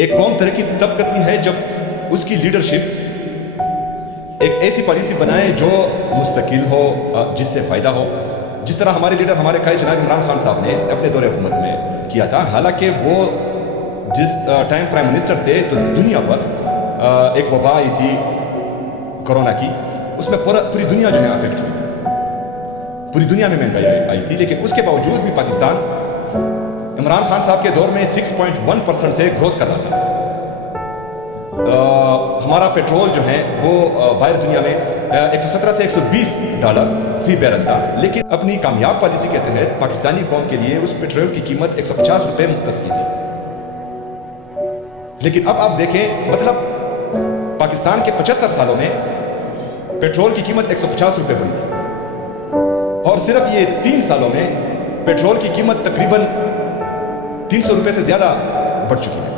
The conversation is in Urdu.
ایک قوم ترقی تب کرتی ہے جب اس کی لیڈرشپ ایک ایسی پالیسی بنائے جو مستقل ہو، جس سے فائدہ ہو، جس طرح ہمارے لیڈر ہمارے قائد جناب عمران خان صاحب نے اپنے دور حکومت میں کیا تھا۔ حالانکہ وہ جس ٹائم پرائم منسٹر تھے تو دنیا پر ایک وبا آئی تھی کرونا کی، اس میں پوری دنیا جو ہے افیکٹ ہوئی تھی، پوری دنیا میں مہنگائی آئی تھی، لیکن اس کے باوجود بھی پاکستان عمران خان صاحب کے دور میں 6.1% سے گروتھ کر رہا تھا۔ ہمارا پیٹرول جو ہے وہ باہر دنیا میں 117 سے 120 ڈالر فی بیرل تھا، لیکن اپنی کامیاب پالیسی کے تحت پاکستانی قوم کے لیے اس پیٹرول کی قیمت 150 روپے مختص کی تھی۔ لیکن اب آپ دیکھیں، مطلب پاکستان کے 75 سالوں میں پیٹرول کی قیمت 150 روپے ہوئی تھی، اور صرف یہ 3 سالوں میں پیٹرول کی قیمت تقریباً 300 روپے سے زیادہ بڑھ چکی ہے۔